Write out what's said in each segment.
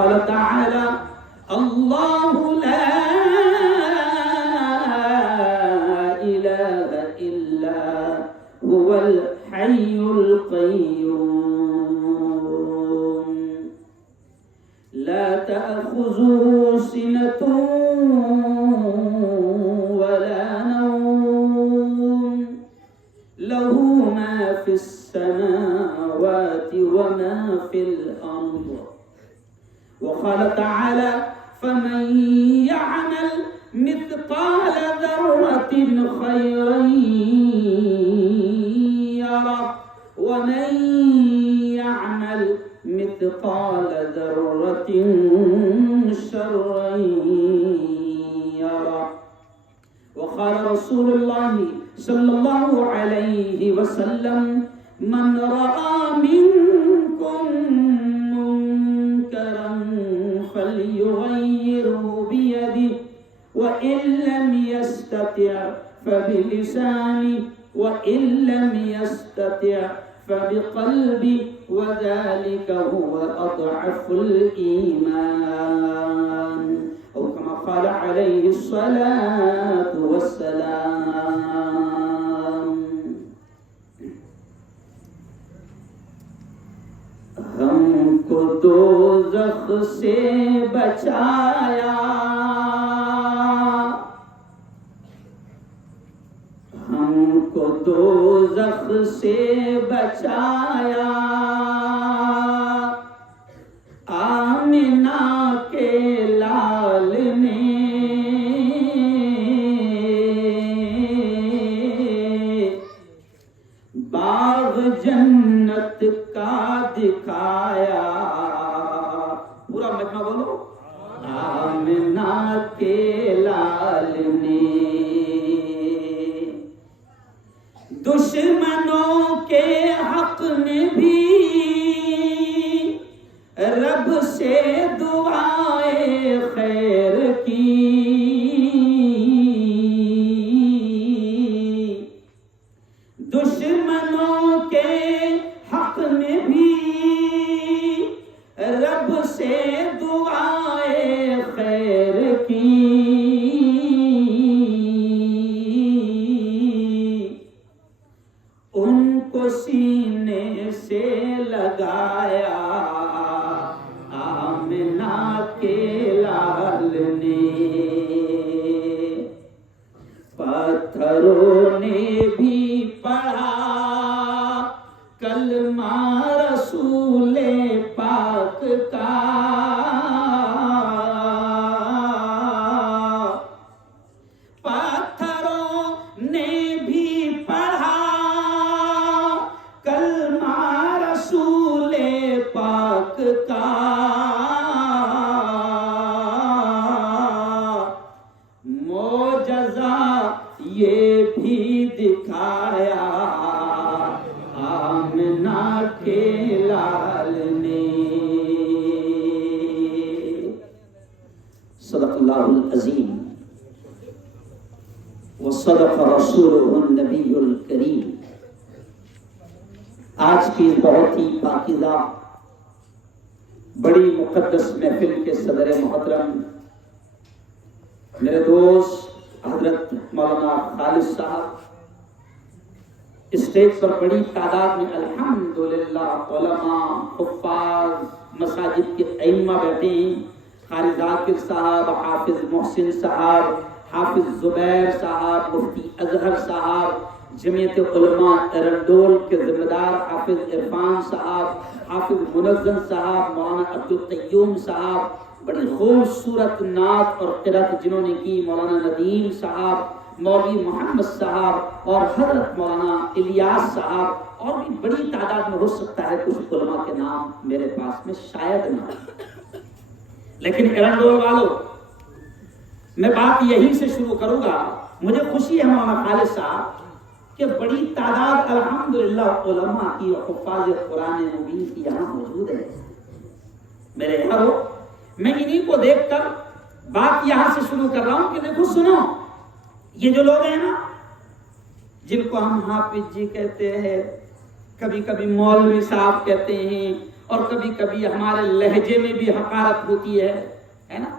وقال تعالى الله لا إله إلا هو الحي القيوم لا تأخذه سنة ولا نوم له ما في السماوات وما في الأرض وقال تعالى فمن يعمل مثقال ذرة خيرا يره ومن يعمل مثقال ذرة شرا يره وقال رسول الله صلى الله عليه وسلم من رأى منكم منكرا فليغيره بيده وإن لم يستطع فبلسانه وإن لم يستطع فبقلبه وذلك هو أضعف الإيمان أو كما قال عليه الصلاة والسلام ہم کو دوزخ سے بچایا ہم کو دوزخ سے بچایا آمنہ کے لال نے باغ جنت کا دکھایا پورا مجمع بولو آمنہ کے لال نے دشمنوں کے حق میں بھی رب سے دعائے خیر کی دشمنوں کے حق میں بھی رب سے دعائے خیر کی ان کو سینے سے لگایا آمنہ کے لال نے پتھروں نے بھی پڑھا کلمہ رسول پاک کا پتھروں نے بھی پڑھا کلمہ رسول پاک کا معجزہ یہ بھی دکھایا آمنہ کے لال نے صدق اللہ العظیم وصدق رسولہ النبی الکریم آج کی بہت ہی پاکیزہ بڑی مقدس محفل کے صدر محترم میرے دوست حضرت مولانا خالد صاحب اسٹیج پر بڑی تعداد میں الحمدللہ علماء حفاظ مساجد کے ائمہ بیٹھے ہیں قاری ذاکر صاحب حافظ محسن صاحب حافظ زبیر صاحب مفتی اظہر صاحب جمعیت علماء ارنڈول کے ذمہ دار حافظ عرفان صاحب حافظ منظم صاحب مولانا عبدالقیوم صاحب بڑی خوبصورت نعت اور قرات جنہوں نے کی مولانا ندیم صاحب مولوی محمد صاحب اور حضرت مولانا الیاس صاحب اور بھی بڑی تعداد میں ہو سکتا ہے کچھ علماء کے نام میرے پاس میں شاید نہ لیکن ارنڈول والوں میں بات یہیں سے شروع کروں گا مجھے خوشی ہے مولانا خالد صاحب کہ بڑی تعداد الحمدللہ علماء کی اور حفاظ قرآن مبین کی یہاں موجود ہے میرے گھروں میں انہی کو دیکھ کر بات یہاں سے شروع کر رہا ہوں کہ دیکھو سنو یہ جو لوگ ہیں نا جن کو ہم حافظ جی کہتے ہیں کبھی کبھی مولوی صاحب کہتے ہیں اور کبھی کبھی ہمارے لہجے میں بھی حقارت ہوتی ہے نا؟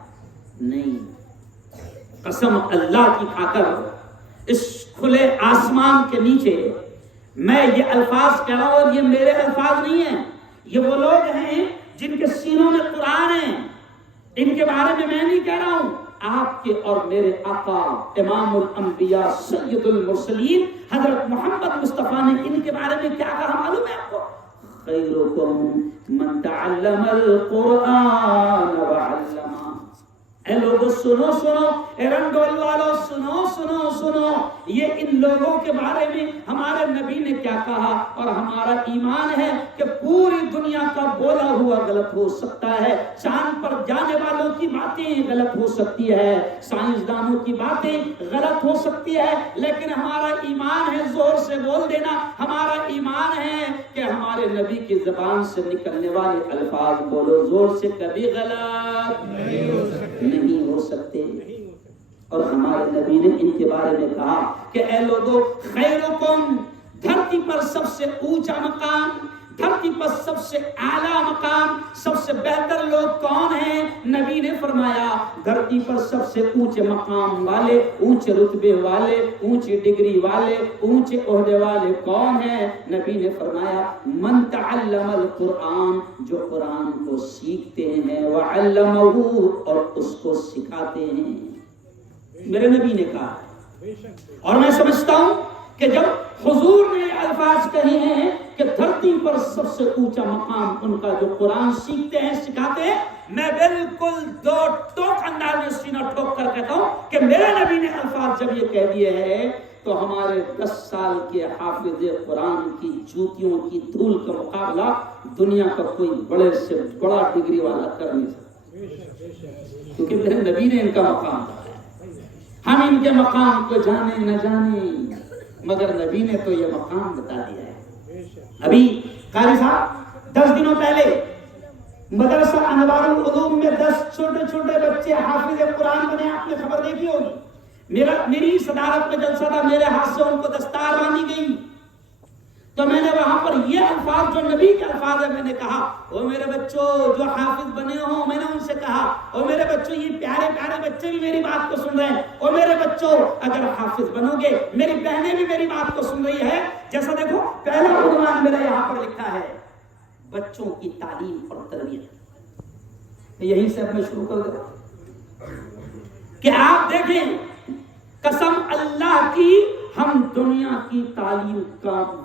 نہیں، قسم اللہ کی کھا کر اس کھلے آسمان کے نیچے میں یہ الفاظ کہہ رہا ہوں، اور یہ میرے الفاظ نہیں ہیں، یہ وہ لوگ ہیں جن کے سینوں میں قرآن ہے، ان کے بارے میں نہیں کہہ رہا ہوں۔ آپ کے اور میرے آقا امام الانبیاء سید المرسلین حضرت محمد مصطفیٰ نے ان کے بارے میں کیا کہا معلوم ہے آپ کو؟ خیرکم من تعلم القرآن وعلمہ۔ اے لوگوں سنو سنو، اے رنگول والو سنو سنو سنو، یہ ان لوگوں کے بارے میں ہمارے نبی نے کیا کہا، اور ہمارا ایمان ہے کہ پوری دنیا کا بولا ہوا غلط ہو سکتا ہے، چاند پر جانے والوں کی باتیں غلط ہو سکتی ہے، سائنسدانوں کی باتیں غلط ہو سکتی ہے، لیکن ہمارا ایمان ہے، زور سے بول دینا، ہمارا ایمان ہے کہ ہمارے نبی کی زبان سے نکلنے والے الفاظ بولو زور سے کبھی غلط نہیں ہو سکتے۔ اور ہمارے نبی نے ان کے بارے میں کہا کہ اے لوگوں، خیرکم، دھرتی پر سب سے اونچا مقام، دھرتی پر سب سے اعلیٰ مقام، سب سے بہتر لوگ کون ہیں؟ نبی نے فرمایا دھرتی پر سب سے اونچے مقام والے، اونچے رتبے والے، اونچی ڈگری والے، اونچے عہدے والے کون ہیں؟ نبی نے فرمایا من تعلم القرآن، جو قرآن کو سیکھتے ہیں، وعلمہ، اور اس کو سکھاتے ہیں۔ میرے نبی نے کہا، اور میں سمجھتا ہوں کہ جب حضور نے الفاظ کہے ہیں کہ دھرتی پر سب سے اونچا مقام ان کا جو قرآن سیکھتے ہیں، سکھاتے ہیں، میں بالکل دو ٹوک انداز میں سینہ ٹھوک کر کہتا ہوں کہ میرے نبی نے الفاظ جب یہ کہہ دیے ہیں تو ہمارے 10 سال کے حافظ قرآن کی جوتیوں کی دھول کا مقابلہ دنیا کا کوئی بڑے سے بڑا ڈگری والا کر نہیں سکتا، کیونکہ میرے نبی نے ان کا مقام کہا ہے۔ ہم ان کے مقام کو جانے نہ جانے، مگر نبی نے تو یہ مقام بتا دیا ہے۔ ابھی قاری صاحب 10 دنوں پہلے مدرسہ انوار العلوم میں 10 چھوٹے چھوٹے بچے حافظ قرآن بنے، آپ نے خبر دیکھی ہوگی۔ میری صدارت میں جلسہ تھا، میرے ہاتھ سے ان کو دستار باندھی گئی، تو میں نے وہاں پر یہ الفاظ جو نبی کے الفاظ ہے میں نے کہا، او میرے بچوں جو حافظ بنے ہوں، میں نے ان سے کہا او میرے بچوں، یہ پیارے پیارے بچے بھی میری بات کو سن رہے ہیں، او میرے بچوں اگر حافظ بنو گے، میری بہنیں بھی میری بات کو سن رہی ہے، جیسا دیکھو پہلا عنوان میرا یہاں پر لکھا ہے بچوں کی تعلیم اور تربیت۔ یہیں سے اب میں شروع کر دوں کہ آپ دیکھیں، قسم اللہ کی ہم دنیا کی تعلیم کا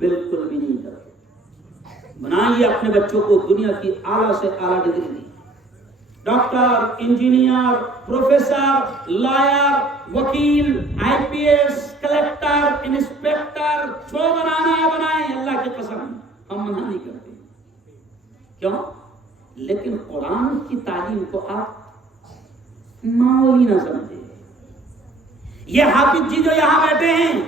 بالکل بھی نہیں کرتے۔ بنائیے اپنے بچوں کو دنیا کی اعلیٰ سے اعلیٰ ڈگری دی، ڈاکٹر، انجینئر، پروفیسر، لائر، وکیل، آئی پی ایس، کلیکٹر، انسپیکٹر، جو بنانا ہے بنائیں، اللہ کی قسم ہم منع نہیں کرتے۔ کیوں؟ لیکن قرآن کی تعلیم کو آپ معمولی نہ سمجھیں۔ یہ حافظ جی جو یہاں بیٹھے ہیں،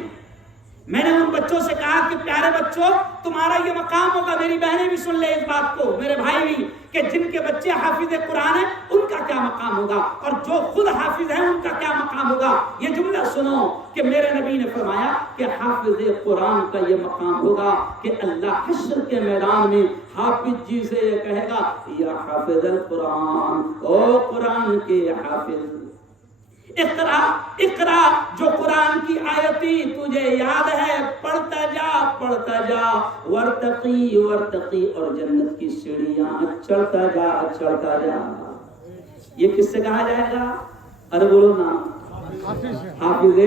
میں نے ان بچوں سے کہا کہ پیارے بچوں تمہارا یہ مقام ہوگا، میری بہنیں بھی سن لیں اس بات کو، میرے بھائی بھی، کہ جن کے بچے حافظ قرآن ہیں ان کا کیا مقام ہوگا، اور جو خود حافظ ہیں ان کا کیا مقام ہوگا۔ یہ جملہ سنو کہ میرے نبی نے فرمایا کہ حافظ قرآن کا یہ مقام ہوگا کہ اللہ حشر کے میدان میں حافظ جی سے یہ کہے گا یا حافظ القرآن، او قرآن کے حافظ، اقرا اقرا، جو قرآن کی آیتیں تجھے یاد ہے پڑھتا جا، ورتقی ورتقی، اور جنت کی سیڑھیاں چڑھتا جا۔ یہ کس سے کہا جائے گا؟ ارے بولو نا، حافظ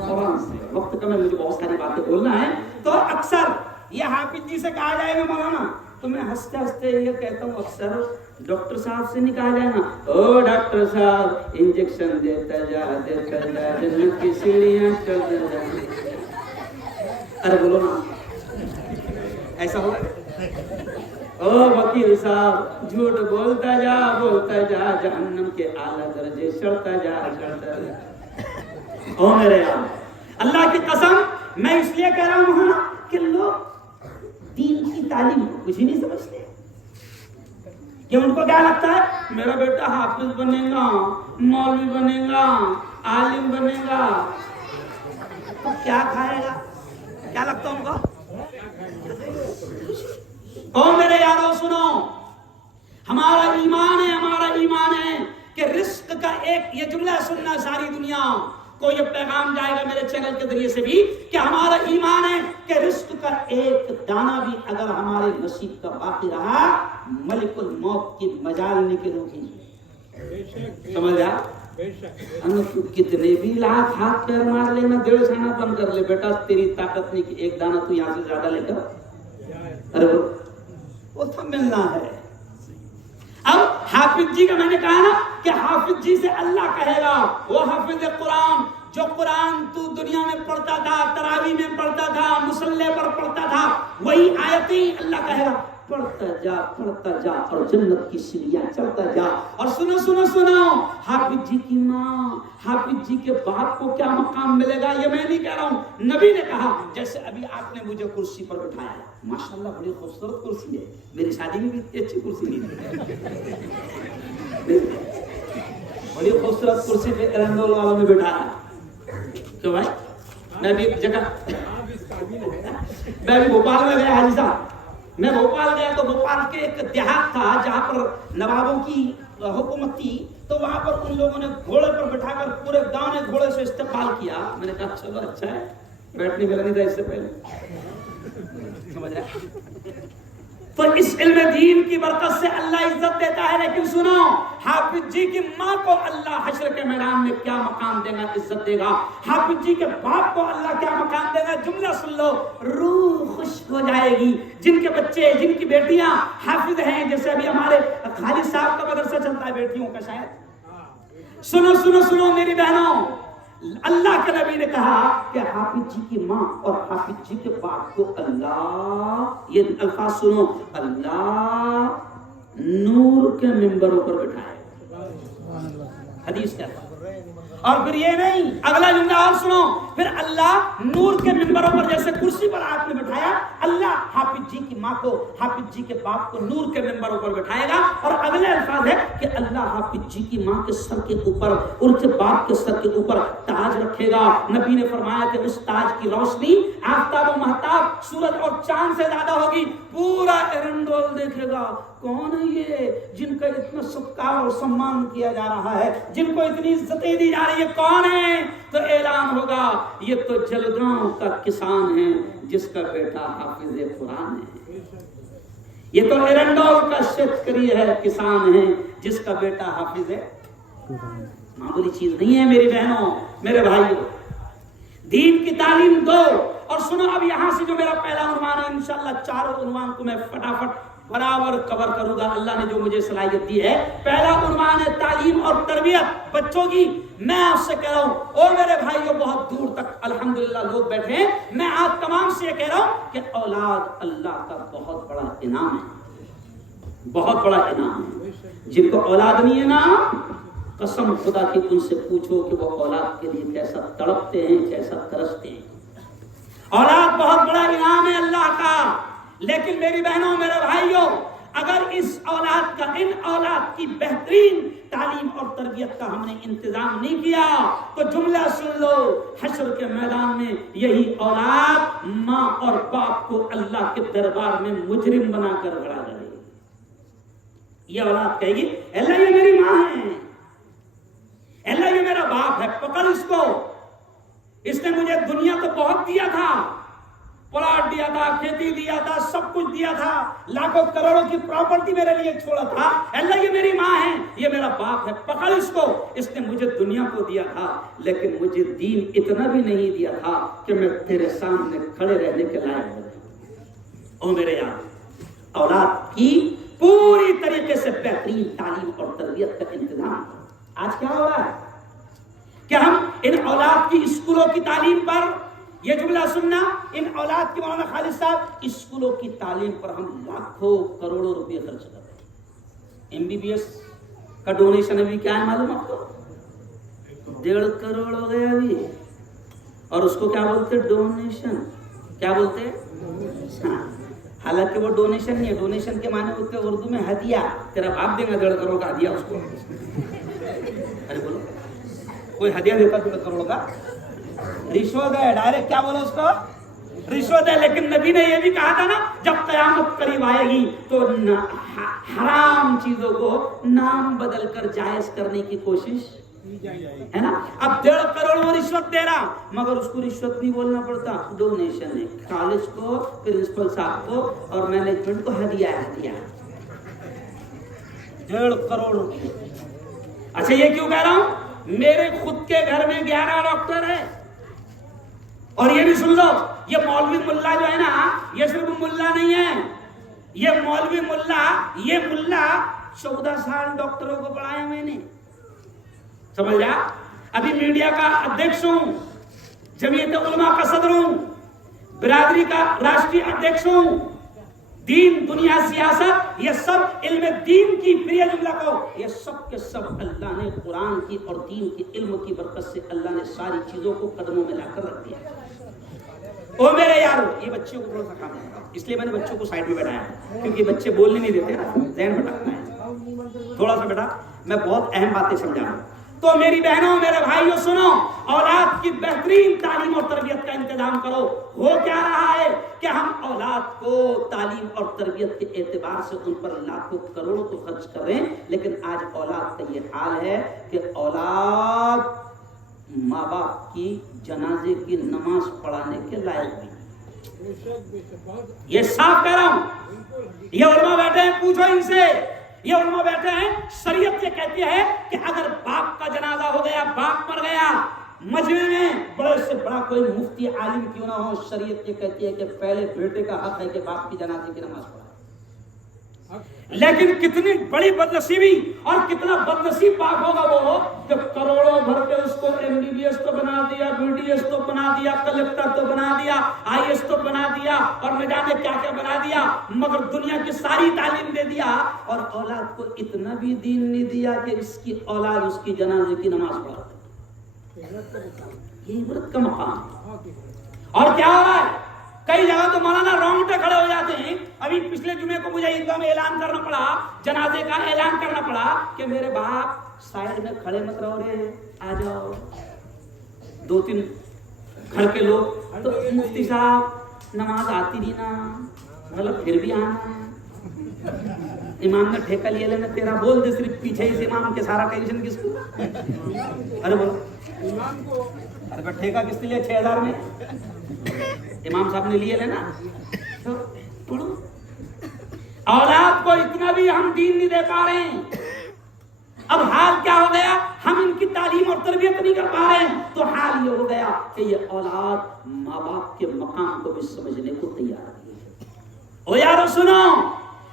قرآن سے۔ وقت کم ہے، مجھے بہت ساری باتیں بولنا ہے، تو اکثر یہ حافظ جی سے کہا جائے گا مولانا، تو میں ہنستے ہنستے یہ کہتا ہوں اکثر ڈاکٹر صاحب سے نہیں کہا جائے نا، او ڈاکٹر صاحب انجیکشن دیتا جا جنت کی سیڑھیاں چڑھتا جا۔ ارے بولو نا، ایسا ہوا؟ او وکیل صاحب جھوٹ بولتا جا جہنم کے اعلیٰ درجے چڑھتا جا۔ او میرے یار، اللہ کی قسم میں اس لیے کہہ رہا ہوں کہ لوگ دین کی تعلیم کو کچھ ہی نہیں سمجھتے، کہ ان کو کیا لگتا ہے میرا بیٹا حافظ بنے گا، مولوی بنے گا، عالم بنے گا، تو کیا کھائے گا؟ کیا لگتا ہے ان کو؟ او میرے یارو سنو، ہمارا ایمان ہے کہ رزق کا ایک یہ جملہ سننا ساری دنیا کو، یہ پیغام جائے گا میرے چینل کے ذریعے سے بھی کہ ہمارا ایمان ہے کہ رزق کا ایک دانہ بھی اگر ہمارے نصیب کا باقی رہا ملک الموت کی مجال نہیں کے روکی. سمجھ آ؟ تو کتنے بھی لاکھ ہاتھ پیر مار لینا، 1.5 آنا بند کر لے بیٹا، تیری طاقت نہیں کہ ایک دانہ تو یہاں سے زیادہ لے کر ارے وہ تو ملنا ہے. اب حافظ جی کا میں نے کہا نا کہ حافظ جی سے اللہ کہے گا، وہ حافظ قرآن جو قرآن تو دنیا میں پڑھتا تھا، تراویح میں پڑھتا تھا، مصلی پر پڑھتا تھا، وہی آیتیں اللہ کہے گا پڑھتا جا اور جنت کی سیڑھیاں چڑھتا جا. اور سنو حافظ جی کی ماں، حافظ جی کے باپ کو کیا مقام ملے گا یہ میں نہیں کہہ رہا ہوں، نبی نے کہا. جیسے ابھی آپ نے مجھے کرسی پر بٹھایا، ماشاءاللہ بڑی خوبصورت کرسی ہے، میری شادی میں بھی اتنی اچھی کرسی نہیں تھی، بڑی خوبصورت کرسی پہ ارندول والوں میں بٹھایا. کیوں بھائی؟ میں بھی ایک جگہ میں بھی بھوپال میں گیا حاجی صاحب، میں بھوپال گیا تو بھوپال کے ایک دیہات تھا جہاں پر نوابوں کی حکومت تھی، تو وہاں پر ان لوگوں نے گھوڑے پر بٹھا کر پورے گاؤں نے گھوڑے سے استقبال کیا. میں نے کہا چلو اچھا ہے، بیٹھنے ملا نہیں تھا اس سے پہلے. سمجھ رہے؟ تو اس علم دین کی برکت سے اللہ عزت دیتا ہے. لیکن سنو، حافظ جی کی ماں کو اللہ حشر کے میدان میں کیا مقام دے گا، عزت دے گا. حافظ جی کے باپ کو اللہ کیا مقام دے گا، جملہ سن لو، روح خوش ہو جائے گی. جن کے بچے، جن کی بیٹیاں حافظ ہیں، جیسے ابھی ہمارے خالد صاحب کا مدرسہ چلتا ہے بیٹیوں کا شاید. سنو میری بہنوں، اللہ کے نبی نے کہا کہ حافظ جی کی ماں اور حافظ جی کے باپ کو اللہ، یہ الفاظ سنو، اللہ نور کے ممبروں پر بٹھائے. حدیث کیا تھا؟ اور پھر یہ نہیں، اگلا جملہ اور سنو، پھر اللہ نور کے ممبروں پر جیسے کرسی پر آپ نے بٹھایا، اللہ حافظ جی کی ماں کو، حافظ جی کے باپ کو نور کے ممبروں پر بٹھائے گا. اور اگلے الفاظ ہے کہ اللہ حافظ جی کی ماں کے سر کے اوپر، ان کے باپ کے سر کے اوپر تاج رکھے گا. نبی نے فرمایا کہ اس تاج کی روشنی آفتاب و مہتاب، سورج اور چاند سے زیادہ ہوگی. پورا ایرنڈول دیکھے گا کون ہے یہ جن کا اتنا ستکار اور سمان کیا جا رہا ہے، جن کو اتنی عزتیں دی جا رہی ہے، کون ہے؟ تو اعلان ہوگا یہ تو جلگاؤں کا کسان ہے جس کا بیٹا حافظ قرآن ہے. یہ تو ایرنڈول کا شتکری ہے، کسان ہے جس کا بیٹا حافظ ہے. معمولی چیز نہیں ہے میری بہنوں، میرے بھائیوں. دین کی تعلیم دو. اور سنو، اب یہاں سے جو میرا پہلا عنوان ہے، انشاءاللہ چاروں عنوان کو میں فٹافٹ برابر کور کروں گا، اللہ نے جو مجھے صلاحیت دی ہے. پہلا عنوان ہے تعلیم اور تربیت بچوں کی. میں آپ سے کہہ رہا ہوں، اور میرے بھائیوں بہت دور تک الحمدللہ لوگ بیٹھے ہیں، میں آپ تمام سے یہ کہہ رہا ہوں کہ اولاد اللہ کا بہت بڑا انعام ہے، بہت بڑا انعام ہے. جن کو اولاد نہیں ہے نا، قسم خدا کی ان سے پوچھو کہ وہ اولاد کے لیے کیسا تڑپتے ہیں، کیسا ترستے ہیں. اولاد بہت بڑا انعام ہے اللہ کا. لیکن میری بہنوں، میرے بھائیوں، اگر اس اولاد کا، ان اولاد کی بہترین تعلیم اور تربیت کا ہم نے انتظام نہیں کیا تو جملہ سن لو، حشر کے میدان میں یہی اولاد ماں اور باپ کو اللہ کے دربار میں مجرم بنا کر کھڑا کرے گی. یہ اولاد کہے گی اللہ یہ میری ماں ہے، اللہ یہ میرا باپ ہے، پکڑ اس کو، اس نے مجھے دنیا تو بہت دیا تھا، پلاٹ دیا تھا، کھیتی دیا تھا، سب کچھ دیا تھا، لاکھوں کروڑوں کی پراپرٹی میرے لیے چھوڑا تھا. اللہ یہ میری ماں ہے، یہ میرا باپ ہے، پکڑ اس کو، اس نے مجھے دنیا کو دیا تھا لیکن مجھے دین اتنا بھی نہیں دیا تھا کہ میں تیرے سامنے کھڑے رہنے کے لائق ہوں. او میرے یار، اولاد کی پوری طریقے سے بہترین تعلیم اور تربیت کا انتظام. آج کیا ہو رہا ہے کہ ہم ان اولاد کی اسکولوں کی تعلیم پر، یہ جملہ سننا، ان اولاد کی، مولانا خالد صاحب، اسکولوں کی تعلیم پر ہم لاکھوں کروڑوں روپے خرچ کر رہے ہیں. MBBS کا ڈونیشن ابھی کیا ہے معلوم آپ کو؟ 1.5 کروڑ ہو گیا ابھی. اور اس کو کیا بولتے؟ ڈونیشن. کیا بولتے ہیں؟ حالانکہ وہ ڈونیشن نہیں ہے، ڈونیشن کے معنی ہوتے ہیں اردو میں ہدیہ. تیرا باپ دے گا 1.5 کروڑ کا ہدیہ اس کو. ارے بولو، کوئی ہدیہ دیتا 1.5 کروڑ کا؟ رشوت ہے ڈائریکٹ. کیا بولو اس کو؟ رشوت ہے، لیکن نبی نے یہ بھی کہا تھا نا جب قیامت قریب آئے گی تو حرام چیزوں کو نام بدل کر جائز کرنے کی کوشش ہے نا. اب 1.5 کروڑ وہ رشوت دے رہا، مگر اس کو رشوت نہیں بولنا پڑتا، ڈونیشن ہے. کالج کو، پرنسپل صاحب کو اور مینجمنٹ کو ہدیہ ہے، ہدیہ 1.5 کروڑ روپے. اچھا یہ کیوں کہہ رہا ہوں؟ میرے خود کے گھر میں 11 ڈاکٹر ہے. اور یہ بھی سن لو، یہ مولوی ملا جو ہے نا، یہ صرف ملا نہیں ہے، یہ مولوی ملا، یہ ملا 14 سال ڈاکٹروں کو پڑھایا میں نے، سمجھ رہا. ابھی میڈیا کا ادھیکش ہوں، جمعیت علماء کا صدر ہوں، برادری کا راشٹری ادھیکش ہوں. دین، دنیا، سیاست، یہ سب علم دین کی پریہ جملہ کو، یہ سب کے سب اللہ نے قرآن کی اور دین کی علم کی برکت سے اللہ نے ساری چیزوں کو قدموں میں لا کر رکھ دیا. او میرے یارو، یہ بچوں کو تھوڑا سا کام ہے، اس لیے میں نے بچوں کو سائڈ میں بٹھایا کیونکہ بچے بولنے نہیں دیتے نا، ذہن بھٹکتا ہے تھوڑا سا. بیٹا میں بہت اہم باتیں سمجھا رہا ہوں. تو میری بہنوں، میرے بھائیوں، سنو، اولاد کی بہترین تعلیم اور تربیت کا انتظام کرو. ہو کیا رہا ہے کہ ہم اولاد کو تعلیم اور تربیت کے اعتبار سے ان پر لاکھوں کروڑوں کو خرچ کر رہے ہیں، لیکن آج اولاد کا یہ حال ہے کہ اولاد ماں باپ کی جنازے کی نماز پڑھانے کے لائق نہیں. یہ صاف کہہ رہا ہوں، یہ علماء بیٹھے ہیں، پوچھو ان سے. یہ علماء بیٹھے ہیں، شریعت یہ کہتی ہے کہ اگر باپ کا جنازہ ہو گیا، باپ مر گیا، مجمع میں بڑے سے بڑا کوئی مفتی عالم کیوں نہ ہو، شریعت یہ کہتی ہے کہ پہلے بیٹے کا حق ہے کہ باپ کی جنازے کی نماز پڑھائے. لیکن کتنی بڑی بدنصیبی اور کتنا بدنصیب باپ ہوگا وہ کہ کروڑوں بھر کے اس کو MBBS تو بنا دیا، BDS تو بنا دیا، کلکٹر تو بنا دیا، IAS تو بنا دیا، اور نہ جانے کیا کیا بنا دیا، مگر دنیا کی ساری تعلیم دے دیا اور اولاد کو اتنا بھی دین نہیں دیا کہ اس کی اولاد اس کی جنازے کی نماز پڑھا. یہ عبرت کا مقام. اور کیا ہو رہا ہے؟ کئی جگہ تو مولانا رونگٹے کھڑے ہو جاتے ہیں. ابھی پچھلے جمعے کو مجھے عیدگاہ میں اعلان کرنا پڑا، جنازے کا اعلان کرنا پڑا کہ میرے باپ سائڈ میں کھڑے مت رہو رہے، آ جاؤ. 2-3 گھر کے لوگ تو مفتی صاحب نماز آتی نہیں نا، مطلب پھر بھی آنا. امام نے ٹھیکہ لیا لینا تیرا، بول دے صرف پیچھے ہی سے امام کے سارا ٹینشن کس کو. ارے بولو امام کو، ارے ٹھیکہ کس نے لیا 6000 میں؟ امام صاحب نے لیے لینا. پڑھو. اولاد کو اتنا بھی ہم دین نہیں دے پا رہے ہیں. اب حال کیا ہو گیا؟ ہم ان کی تعلیم اور تربیت نہیں کر پا رہے ہیں، تو حال یہ ہو گیا کہ یہ اولاد ماں باپ کے مقام کو بھی سمجھنے کو تیار نہیں ہے. او یارو سنو،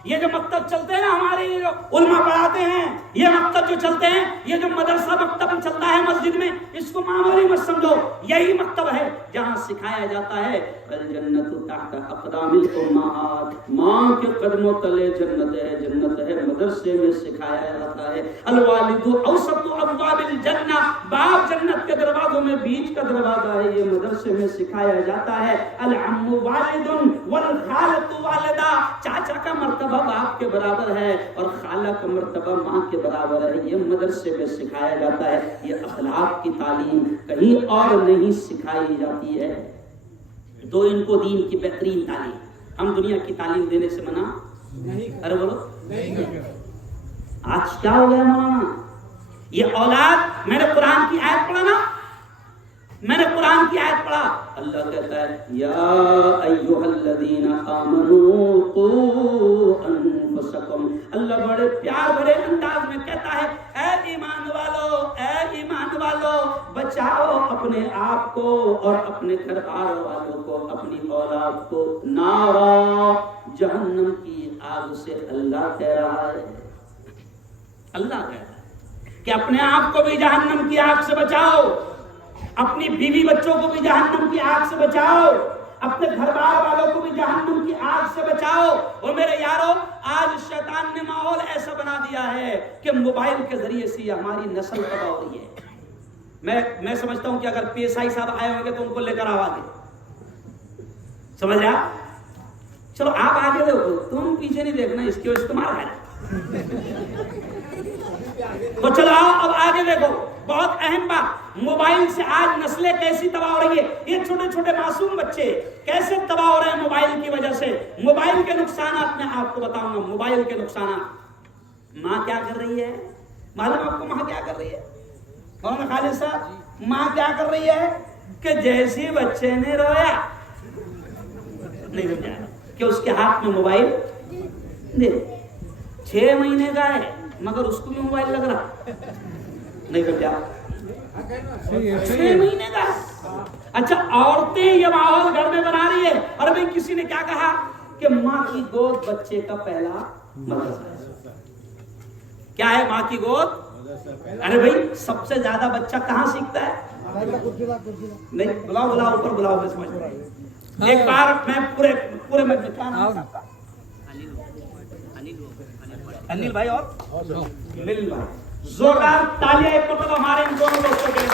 یہ جو مکتب چلتے ہیں نا، ہمارے جو علماء پڑھاتے ہیں، یہ مکتب جو چلتے ہیں، یہ جو مدرسہ مکتب چلتا ہے مسجد میں، اس کو معمولی مت سمجھو. یہی مکتب ہے جہاں سکھایا جاتا ہے الجنت تحت اقدام الامہات، ماں کے قدموں تلے جنت ہے، جنت ہے. مدرسے میں سکھایا جاتا ہے الوالد اوسط ابواب الجنہ، باپ جنت کے دروازوں میں بیچ کا دروازہ ہے، یہ مدرسے میں سکھایا جاتا ہے. العم والد والخالۃ والدہ، چاچا کا مرتبہ باپ کے برابر ہے اور خالہ کا مرتبہ ماں کے برابر ہے، یہ مدرسے میں سکھایا جاتا ہے. یہ اخلاق کی تعلیم کہیں اور نہیں سکھائی جاتی ہے. تو ان کو دین کی بہترین تعلیم، ہم دنیا کی تعلیم دینے سے منع نہیں. ارے بولو آج کیا ہو گیا مولانا؟ یہ اولاد، میں نے قرآن کی آیت پڑھا نا، میں نے قرآن کی آیت پڑھا، اللہ کہتا ہے یا ایھا الذین آمنوا قوا انفسکم. اللہ بڑے پیار بڑے انداز میں کہتا ہے اے ایمان والو، اے ایمان والو، بچاؤ اپنے آپ کو اور اپنے گھر بار والوں کو، اپنی اولاد کو نارا، جہنم کی آگ سے. اللہ کہہ رہا ہے، اللہ کہہ رہا ہے کہ اپنے آپ کو بھی جہنم کی آگ سے بچاؤ، اپنی بیوی بچوں کو بھی جہنم کی آگ سے بچاؤ، اپنے گھر بار والوں کو بھی جہنم کی آگ سے بچاؤ. اور میرے یارو، آج شیطان نے ماحول ایسا بنا دیا ہے کہ موبائل کے ذریعے سے ہماری نسل تباہ ہو رہی ہے. میں سمجھتا ہوں کہ اگر PSI صاحب آئے ہوں گے تو ان کو لے کر آوا گے، سمجھ رہا؟ چلو آپ آگے دیکھو، تم پیچھے نہیں دیکھنا، اس کے استعمال ہے. تو چلو اب آگے دیکھو، بہت اہم بات، موبائل سے آج نسلیں کیسی تباہ ہو رہی ہے. یہ چھوٹے چھوٹے معصوم بچے کیسے تباہ ہو رہے ہیں موبائل کی وجہ سے. موبائل کے نقصانات میں آپ کو بتاؤں گا. موبائل کے نقصانات، ماں کیا کر رہی ہے معلوم آپ کو؟ ماں کیا کر رہی ہے مولانا خالد صاحب؟ ماں کیا کر رہی ہے کہ جیسے بچے نے رویا نہیں سمجھا کہ اس کے ہاتھ میں موبائل دے. 6 مہینے کا ہے مگر اس کو بھی موبائل لگ رہا نہیں سمجھا. 6 مہینے کا. اچھا عورتیں یہ ماحول گھر میں بنا رہی ہے. اور ابھی کسی نے کیا کہا کہ ماں کی گود بچے کا پہلا مدرسہ ہے. کیا ہے ماں کی گود؟ ارے بھائی سب سے زیادہ بچہ کہاں سیکھتا ہے؟ نہیں بلاؤ اوپر بلاؤ. میں سمجھ ایک بار میں پورے میں انیل بھائی اور ملن بھائی زوردار تالیاں ایک مرتبہ ہمارے ان دونوں دوستوں کے لیے.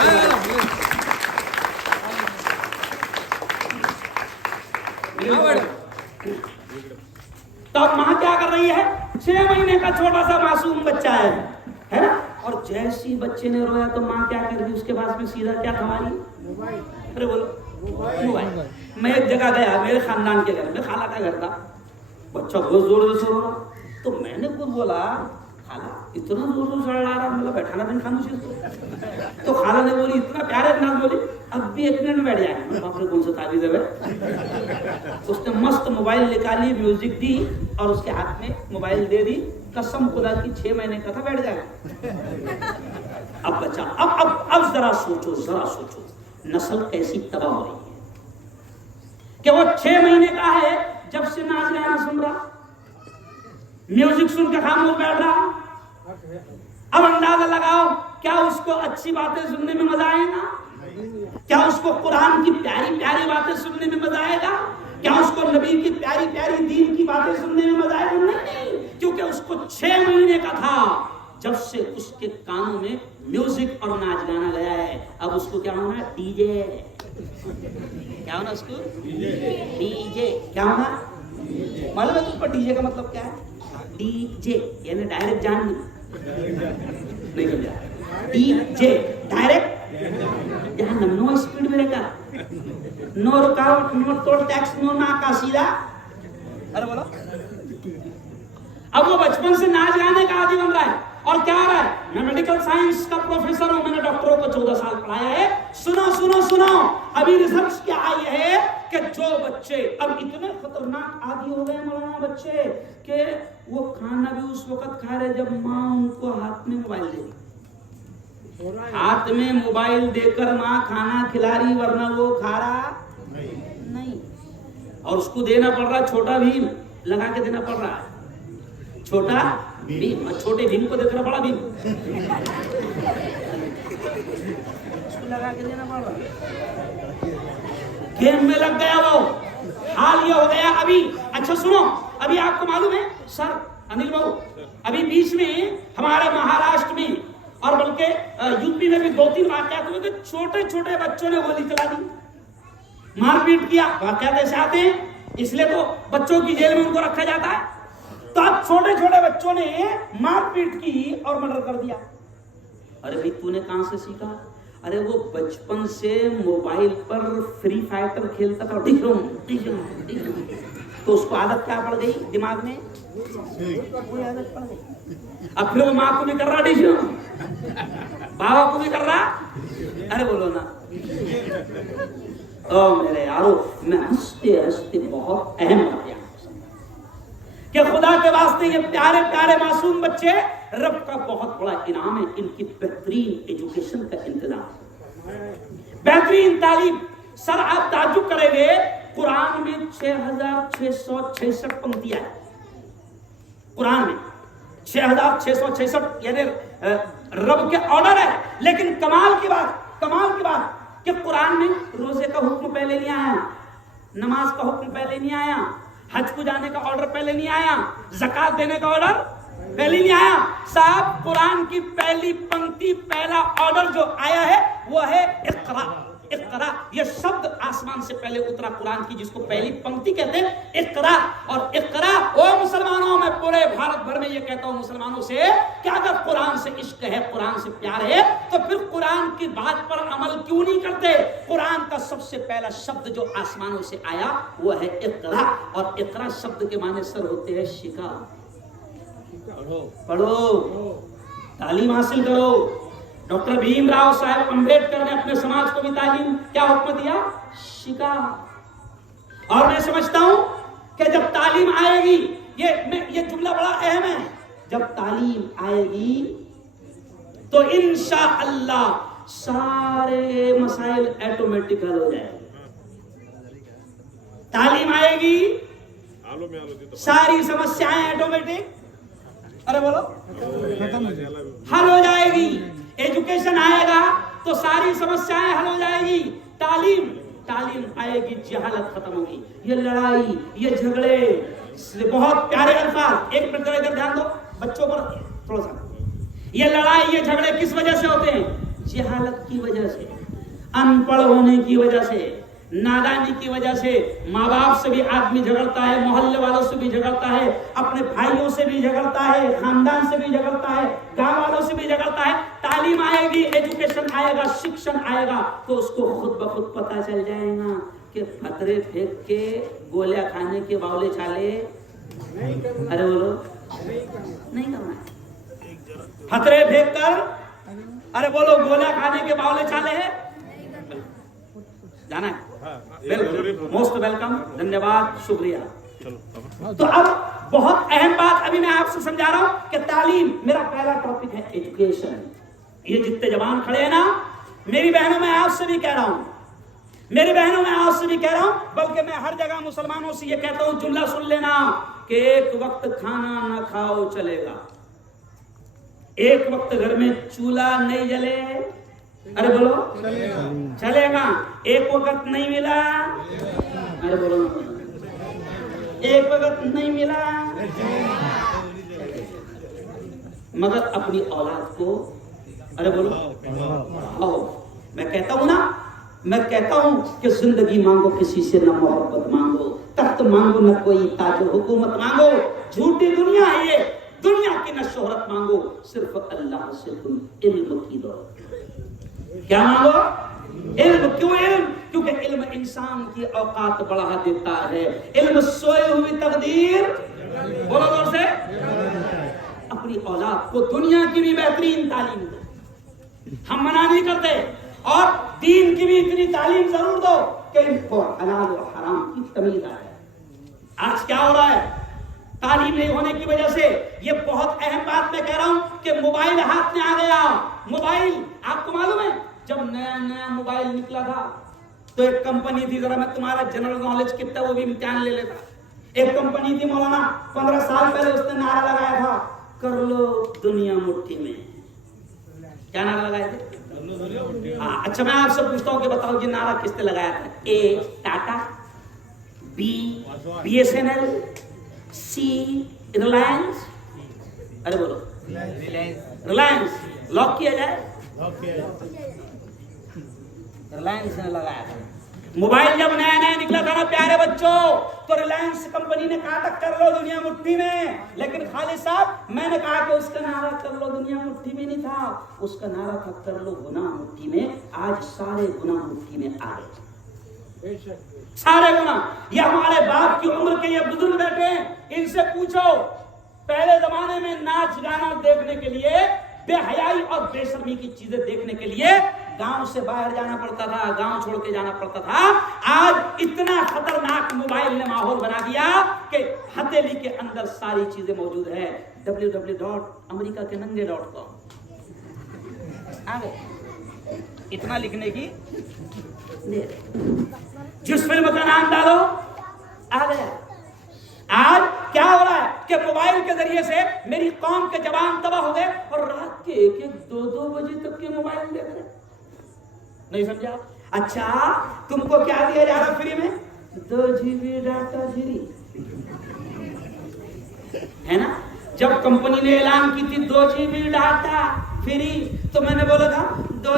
تو ماں کیا کر رہی ہے؟ 6 مہینے کا چھوٹا سا معصوم بچہ ہے نا، اور جیسی بچے نے رویا تو ماں کیا کر دی؟ اس کے پاس میں سیدھا کیا تھماری؟ ارے بولو موبائل. میں ایک جگہ گیا میرے خاندان کے گھر میں، خالہ کا گھر تھا. بچہ بہت زور سے رو رہا تو میں نے خود بولا خالہ اتنا زور سے لڑا رہا، مطلب بیٹھانا نہیں خاموشی اس کو. تو خالہ نے بولی اتنا پیارے انداز بولی اب بھی 1 منٹ میں بیٹھ جائے. میں باپ نے کون سا تعویذ ہے؟ اس نے مست موبائل نکالی، میوزک دی اور اس کے ہاتھ میں موبائل دے دی. قسم خدا کی 6 مہینے کا تھا، بیٹھ جائے. اب بچہ اب ذرا سوچو نسل کیسی تباہ ہو رہی ہے کہ وہ 6 مہینے کا ہے جب سے ناچ گانا سن رہا، میوزک سن کے خاموش بیٹھ رہا. اب اندازہ لگاؤ کیا اس کو اچھی باتیں سننے میں مزہ آئے گا؟ کیا اس کو قرآن کی پیاری پیاری باتیں سننے میں مزہ آئے گا؟ کیا اس کو نبی کی پیاری پیاری دین کی باتیں سننے میں مزہ آئے گا؟ نہیں، کیونکہ اس کو 6 مہینے کا تھا جب سے اس کے کانوں میں میوزک اور ناچ گانا گیا ہے. اب اس کو کیا ہونا؟ D J. کیا ہونا اس کو؟ D J. کیا ہونا معلوم ہے تجھ پر ڈی جے کا مطلب کیا ہے؟ ڈی جے یعنی ڈائریکٹ جان نہیں سمجھا. ڈی جے ڈائریکٹ جہنم. نو اسپیڈ بریکر، نو رکاوٹ، نو ٹول ٹیکس، نو ناکا سیدھا. ارے بولو. اب وہ بچپن سے ناچ گانے کا عادی بن رہا ہے. اور کیا رہا ہے؟ میں میڈیکل سائنس کا پروفیسر ہوں، میں نے ڈاکٹروں کو 14 سال پڑھایا ہے. سنو ابھی ریسرچ کیا آئی ہے کہ جو بچے اب اتنے خطرناک عادی ہو گئے مولانا بچے کہ وہ کھانا بھی اس وقت کھا رہے جب ماں ان کو ہاتھ میں موبائل دے دی. ہاتھ میں موبائل دے کر ماں کھانا کھلا رہی، ورنہ وہ کھا رہا نہیں. اور اس کو دینا پڑ رہا چھوٹا بھیم لگا کے دینا پڑ رہا ہے. چھوٹا بھیم، چھوٹے بھیم کو دیکھ رہا بڑا بھیم اس کو لگا کے دینا پڑ رہا. گیم میں لگ گیا وہ. حال یہ ہو گیا ابھی. اچھا سنو، ابھی آپ کو معلوم ہے سر انیل بابو، ابھی بیچ میں ہمارے مہاراشٹر میں اور بلکہ یو پی میں بھی 2-3 واقعات ہوئے کہ چھوٹے چھوٹے بچوں نے گولی چلا دی، مار پیٹ کیا. واقعات ایسے آتے ہیں، اس لیے تو بچوں کی جیل میں ان کو رکھا جاتا ہے. تو اب چھوٹے چھوٹے بچوں نے مار پیٹ کی اور مرڈر کر دیا. ارے بھائی تو نے کہاں سے سیکھا؟ ارے وہ بچپن سے موبائل پر فری فائٹر کھیلتا تھا. ڈگ رہا تو اس کو عادت کیا پڑ گئی دماغ میں؟ کوئی عادت پڑ گئی. اب پھر وہ ماں کو بھی کر رہا ڈگ رہا، بابا کو بھی کر رہا. ارے بولو نا. او میرے یارو، میں ہنستے بہت اہم بات ہے کہ خدا کے واسطے یہ پیارے پیارے معصوم بچے رب کا بہت بڑا انعام ہے. ان کی بہترین ایجوکیشن کا انتظام، بہترین تعلیم. سر آپ تعجب کریں گے، قرآن میں 6666 پنکتیاں ہیں. قرآن میں 6666 یعنی رب کے آرڈر ہے. لیکن کمال کی بات کہ قرآن میں روزے کا حکم پہلے نہیں آیا، نماز کا حکم پہلے نہیں آیا، حج کو جانے کا آرڈر پہلے نہیں آیا، زکات دینے کا آرڈر پہلے نہیں آیا. صاحب قرآن کی پہلی پنکتی، پہلا آرڈر جو آیا ہے وہ ہے اقرا. اقرا یہ شبد آسمان سے پہلے اترا قرآن کی، جس کو پہلی پنکتی کہتے ہیں اقرا. اور اقرا، او مسلمانوں، میں پورے بھارت بھر میں یہ کہتا ہوں مسلمانوں سے کہ اگر قرآن سے عشق ہے، قرآن سے پیار ہے، تو پھر قرآن کی بات پر عمل کیوں نہیں کرتے؟ قرآن کا سب سے پہلا شبد جو آسمانوں سے آیا وہ ہے اقرا، اور اقرا شبد کے معنی سر ہوتے ہیں شکا. پڑھو، تعلیم حاصل کرو. ڈاکٹر بھیم راؤ صاحب امبیڈکر نے اپنے سماج کو بھی تعلیم کیا حکم دیا؟ شکا. اور میں سمجھتا ہوں کہ جب تعلیم آئے گی، یہ جملہ بڑا اہم ہے، جب تعلیم آئے گی تو انشاءاللہ سارے مسائل ایٹومیٹک حل ہو جائیں گے. تعلیم آئے گی، ساری سمسیایں ایٹومیٹک ارے بولو حل ہو جائے گی. ایجوکیشن آئے گا تو ساری سمسیایں حل ہو جائے گی. تعلیم آئے گی، جہالت ختم ہوگی. یہ لڑائی، یہ جھگڑے، بہت پیارے الفاظ، ایک منٹ ادھر دھیان دو بچوں پر تھوڑا سا. یہ لڑائی، یہ جھگڑے کس وجہ سے ہوتے ہیں؟ جہالت کی وجہ سے، ان پڑھ ہونے کی وجہ سے، نادانی کی وجہ سے. ماں باپ سے بھی آدمی جھگڑتا ہے، محلے والوں سے بھی جھگڑتا ہے، اپنے بھائیوں سے بھی جھگڑتا ہے، خاندان سے بھی جھگڑتا ہے، گاؤں والوں سے بھی جھگڑتا ہے. تعلیم آئے گی، ایجوکیشن آئے گا، شکشن آئے گا تو اس کو خود بخود پتا چل جائے گا کہ پتھرے پھینک کے گولیاں کھانے کے باولے چھالے ارے بولو نہیں کرنا ہے. پتھرے پھینک کر ارے بولو گولیاں کھانے کے باولے چھالے ہیں جانا ہے. بالکل، موسٹ ویلکم، دھنیہ واد، شکریہ. تو اب بہت اہم بات ابھی میں آپ سے سمجھا رہا ہوں کہ تعلیم. میرا پہلا ٹاپک ہے ایجوکیشن. یہ جتنے جوان کھڑے ہیں نا، میری بہنوں میں آپ سے بھی کہہ رہا ہوں، بلکہ میں ہر جگہ مسلمانوں سے یہ کہتا ہوں، جملہ سن لینا کہ ایک وقت کھانا نہ کھاؤ چلے گا، ایک وقت گھر میں چولہا نہیں جلے ارے بولو چلے گا، ایک وقت نہیں ملا ارے بولو ایک وقت نہیں ملا، مگر اپنی اولاد کو ارے بولو میں کہتا ہوں کہ زندگی مانگو کسی سے، نہ محبت مانگو، تخت مانگو نہ کوئی تاج و حکومت مانگو. جھوٹی دنیا ہے یہ، دنیا کی نہ شہرت مانگو، صرف اللہ سے تم علم کی دو. کیا مانگو؟ علم. کیوں علم؟ کیونکہ علم انسان کی اوقات بڑھا دیتا ہے. علم سوئی ہوئی تقدیر بولو دور سے. اپنی اولاد کو دنیا کی بھی بہترین تعلیم دو، ہم منع نہیں کرتے، اور دین کی بھی اتنی تعلیم ضرور دو کہ ان کو حلال و حرام کی تمیز آئے. آج کیا ہو رہا ہے؟ تعلیم نہیں ہونے کی وجہ سے یہ بہت اہم بات میں کہہ رہا ہوں کہ موبائل ہاتھ میں آ گیا. موبائل آپ کو معلوم ہے جب نیا موبائل نکلا تھا تو ایک کمپنی تھی، ذرا میں تمہارا جنرل نالج کتنا وہ بھی امتحان لے لیتا. ایک کمپنی تھی مولانا، 15 سال پہلے اس نے نعرہ لگایا تھا، کر لو دنیا مٹھی میں. کیا نعرہ لگائے تھے؟ اچھا میں آپ سے پوچھتا ہوں کہ بتاؤ یہ نعرہ کس نے لگایا تھا؟ A Tata, B S N L, C Reliance ارے بولو ریلائنس. لاک کیا جائے، ریلائنس نے لگایا تھا. موبائل جب نیا نکلا تھا نا پیارے بچوں، تو ریلائنس کمپنی نے کہا تھا کر لو دنیا مٹھی میں. لیکن خالد صاحب میں نے کہا کہ اس کا نعرہ کر لو دنیا مٹھی میں نہیں تھا، اس کا نعرہ تھا کر لو گناہ مٹھی میں. آج سارے گناہ مٹھی میں آ گئے، سارے گناہ. یہ ہمارے باپ کی عمر کے یہ بزرگ بیٹھے ہیں، ان سے پوچھو پہلے زمانے میں ناچ گانا دیکھنے کے لیے، بے حیائی اور بے شرمی کی چیزیں دیکھنے کے لیے گاؤں سے باہر جانا پڑتا تھا، گاؤں چھوڑ کے جانا پڑتا تھا. آج اتنا خطرناک موبائل نے ماحول بنا دیا کہ ہتھیلی کے اندر ساری چیزیں موجود ہے. www.america.com اتنا لکھنے کی، جس فلم کا نام ڈالو آ گیا. آج کیا ہو رہا ہے کہ موبائل کے ذریعے سے میری قوم کے جوان تباہ ہو گئے، اور رات کے 1-2 بجے تک کے موبائل دیکھ رہے. نہیں سمجھا؟ اچھا تم کو کیا دیا جا رہا فری میں؟ 2 GB ڈاٹا فری ہے نا. جب کمپنی نے اعلان کی تھی 2 GB ڈاٹا فری، تو میں نے بولا تھا 2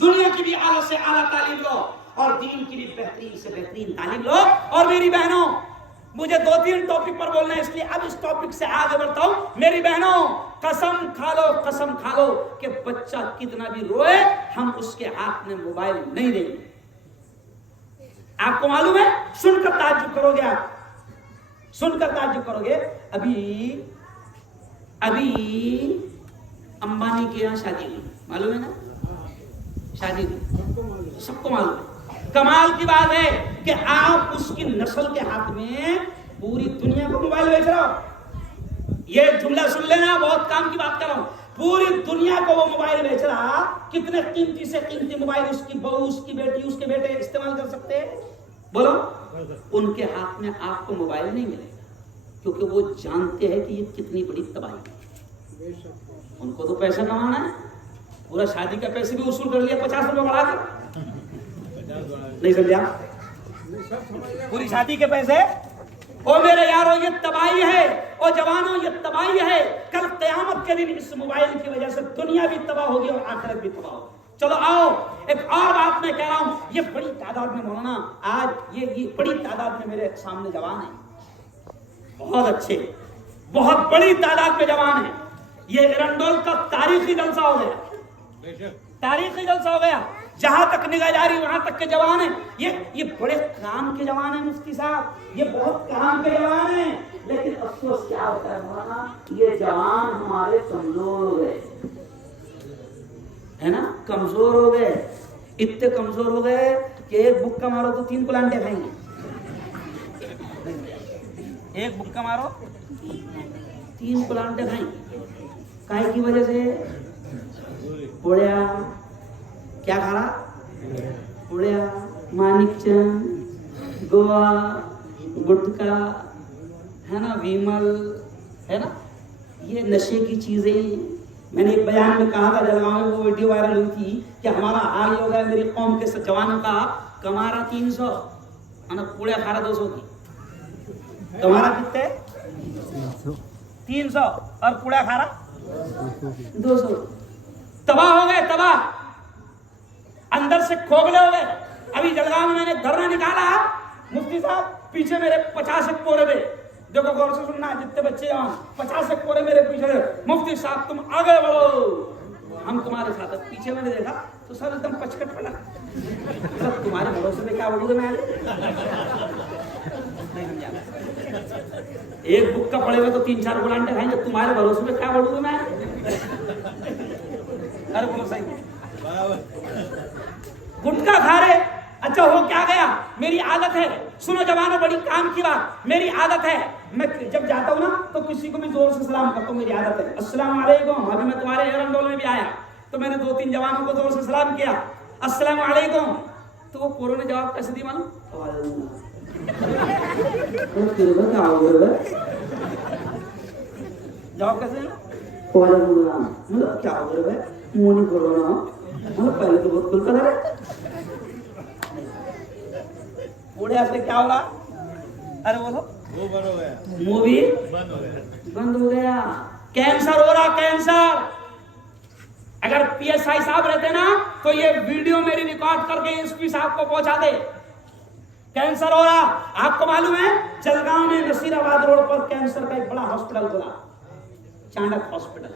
دنیا کی بھی اعلیٰ سے اعلیٰ تعلیم لو اور دین کی بھی بہترین سے بہترین تعلیم لو. اور میری بہنوں مجھے 2-3 ٹاپک پر بولنا ہے اس لیے اب اس ٹاپک سے آگے بڑھتا ہوں. میری بہنوں قسم کھا لو کہ بچہ کتنا بھی روئے ہم اس کے ہاتھ میں موبائل نہیں دیں گے. آپ کو معلوم ہے سن کر تعجب کرو گے ابھی امبانی کے یہاں شادی ہوئی, معلوم ہے نا, شادی ہوئی, سب کو معلوم ہے. کمال کی بات ہے کہ آپ اس کی نسل کے ہاتھ میں پوری دنیا کو موبائل بیچ رہا ہو. یہ جملہ سن لینا, بہت کام کی بات کر رہا ہوں. پوری دنیا کو وہ موبائل بیچ رہا. کتنے قیمتی سے قیمتی موبائل اس کی بہو, اس کی بیٹی, اس کے بیٹے استعمال کر سکتے ہیں, بولو. ان کے ہاتھ میں آپ کو موبائل نہیں ملے گا کیونکہ وہ جانتے ہیں کہ یہ کتنی بڑی تباہی ہے. ان کو تو پیسہ کمانا ہے, پورا شادی کا پیسے بھی وصول کر لیا 50 روپے بڑھا کر. نہیں سمجھا, پوری شادی کے پیسے. او میرے یارو یہ تباہی ہے, او جوانوں یہ تباہی ہے. کل قیامت کے دن اس موبائل کی وجہ سے دنیا بھی تباہ ہوگی اور آخرت بھی تباہ ہوگی. چلو آؤ ایک اور بات میں کہہ رہا ہوں. یہ بڑی تعداد میں مولانا آج یہ بڑی تعداد میں میرے سامنے جوان ہیں, بہت اچھے, بہت بڑی تعداد میں جوان ہیں. یہ ایرنڈول کا تاریخی جلسہ ہو گیا, تاریخی جلسہ ہو گیا. جہاں تک نگاہ جاری وہاں تک کے جوان ہیں. یہ بڑے کام کے جوان ہیں مفتی صاحب, یہ بہت کام کے جوان ہیں. لیکن افسوس کیا ہوتا ہے مولانا, یہ جوان ہمارے کمزور ہو گئے ہے نا, کمزور ہو گئے. اتنے کمزور ہو گئے کہ ایک بکا مارو تو 3 پلانٹیں کھائیں گے. ایک بکا مارو 3 پلانٹیں کھائیں گے. کائے کی وجہ سے پوڑیا کیا کھا رہا, پوڑیا, مانک چند, گوا, گٹکا ہے نا, ویمل ہے نا, یہ نشے کی چیزیں. میں نے ایک بیان میں کہا تھا جلگاؤں میں, وہ ویڈیو وائرل ہوئی تھی کہ ہمارا حال ہو گیا میری قوم کے جوانوں کا, کمارا 300 پوڑیا کھا رہا 200 کی. کمارا کتنے 300 اور پوڑیا کھا رہا 200. تباہ ہو گئے, تباہ, اندر سے کھوکھلے ہو گئے. ابھی جلگاؤں میں نے دھرنا نکالا, مفتی صاحب پیچھے میرے 50 ایک پورے تھے. دیکھو غور سے سننا, جتنے بچے یہاں 50 ایک پورے میرے پیچھے تھے. مفتی صاحب تم آگے بڑھو, ہم تمہارے ساتھ. پیچھے میں نے دیکھا تو سب ایک دم پچکٹ پڑا. تمہارے بھروسے پہ کیا بڑھوں گا میں, ایک بک کا پڑے گا تو 3-4 پلانٹیں کھائیں گے. تمہارے بھروسے پہ کیا بڑھوں گا میں. ارے بولو صحیح, گٹکا کھا رہے. اچھا ہو کیا گیا, میری عادت ہے, سنو جوانوں بڑی کام کی بات, میری عادت ہے میں جب جاتا ہوں نا تو کسی کو بھی زور سے سلام کرتا ہوں. میری عادت ہے السلام علیکم. ابھی میں تمہارے ایرنڈول میں بھی آیا تو میں نے 2-3 جوانوں کو زور سے سلام کیا, السلام علیکم. تو وہ پوروں نے جواب کیسے دی معلوم, جواب کیسے دینا, مطلب کیا ہو رہا ہے, منہ نہیں کھول رہا نا, مطلب پہلے تو بہت کھلتا تھا. پوڑیا سے کیا ہو رہا, ارے بولو منہ بھی بند ہو گیا. کینسر ہو رہا, کینسر. اگر پی ایس آئی صاحب رہتے نا تو یہ ویڈیو میری ریکارڈ کر کے ایس پی صاحب کو پہنچا دے. کینسر ہو رہا. آپ کو معلوم ہے جلگاؤں میں نصیر آباد روڈ پر کینسر کا ایک بڑا ہاسپٹل کھلا, چانڈک ہاسپٹل.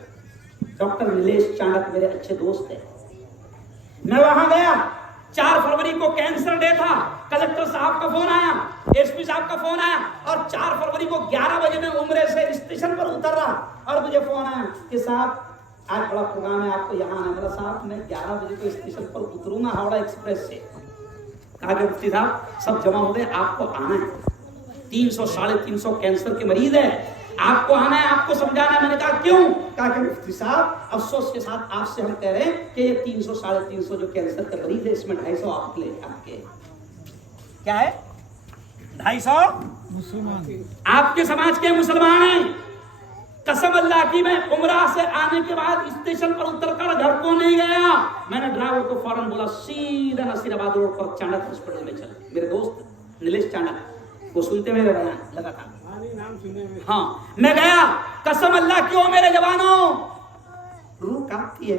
ڈاکٹر نیلیش چانڈک میرے اچھے دوست ہیں. میں وہاں گیا, 4 فروری کو کینسر ڈے تھا. کلکٹر صاحب کا فون آیا, ایس پی صاحب کا فون آیا, اور 4 فروری کو 11 بجے میں عمرے سے اسٹیشن پر اتر رہا اور مجھے فون آیا کہ صاحب آج بڑا پروگرام ہے, آپ کو یہاں آنا. میرا صاحب میں 11 بجے کو اسٹیشن پر اتروں گا ہاوڑا ایکسپریس سے. کہا کہ مفتی صاحب سب جمع ہو گئے, آپ کو آنا ہے. 300-350 کینسر کے مریض ہیں, آپ کو آنا ہے, آپ کو سمجھانا ہے. میں نے کہا کیوں, کہا کہ مفتی صاحب افسوس کے ساتھ آپ سے ہم کہہ رہے ہیں کہ یہ 300-350 جو کینسر کے مریض ہے اس میں 250 آپ کے آپ کے کیا ہے, 250 مسلمان آپ کے سماج کے مسلمان ہیں. قسم اللہ کی میں عمرہ سے آنے کے بعد اسٹیشن پر اتر کر گھر کو نہیں گیا. میں نے ڈرائیور کو فوراً بولا سیدھا نصیر آباد روڈ پر چانڈک ہاسپٹل میں چل. میرے دوست نیلیش چانڈک وہ سنتے میرے بیان لگا تھا, ہاں میں گیا. قسم اللہ کی ہو میرے جوانوں, روح کانپتی ہے.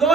2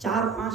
4-5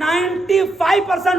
95%